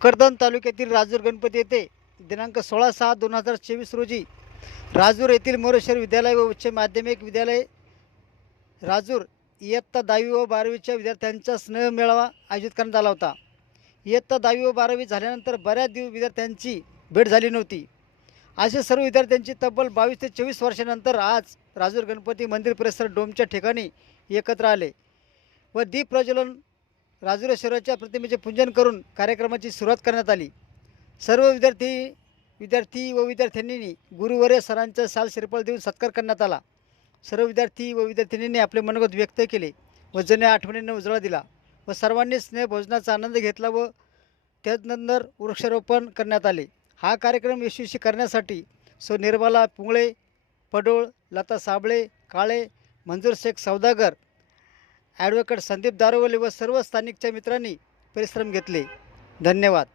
कर्दन तालुक्यातील राजूर गणपती येथे दिनांक सोळा सहा दोन हजार चोवीस रोजी राजूर येथील मोरेश्वर विद्यालय व उच्च माध्यमिक विद्यालय राजूर इयत्ता दहावी व बारावीच्या विद्यार्थ्यांचा स्नेह मेळावा आयोजित करण्यात आला होता. इयत्ता दहावी व बारावी झाल्यानंतर बऱ्याच दिवस विद्यार्थ्यांची भेट झाली नव्हती. असे सर्व विद्यार्थ्यांची तब्बल बावीस ते चोवीस वर्षानंतर आज राजूर गणपती मंदिर परिसर डोमच्या ठिकाणी एकत्र आले व दीप प्रज्वलन राजुरेश्वराच्या प्रतिमेचे पूजन करून कार्यक्रमाची सुरुवात करण्यात आली. सर्व विद्यार्थी विद्यार्थी व विद्यार्थिनींनी गुरुवर्य सरांचा साल शिरपळ देऊन सत्कार करण्यात आला. सर्व विद्यार्थी व विद्यार्थिनींनी आपले मनोगत व्यक्त केले व जुन्या आठवणींना उजळा दिला व सर्वांनी स्नेहभोजनाचा आनंद घेतला व त्यानंतर वृक्षारोपण करण्यात आले. हा कार्यक्रम यशस्वी करण्यासाठी सो निर्मला पुंगळे पडोळ लता साबळे काळे मंजूर शेख सौदागर ॲडव्होकेट संदीप दारोवले व सर्व स्थानिकच्या मित्रांनी परिश्रम घेतले. धन्यवाद.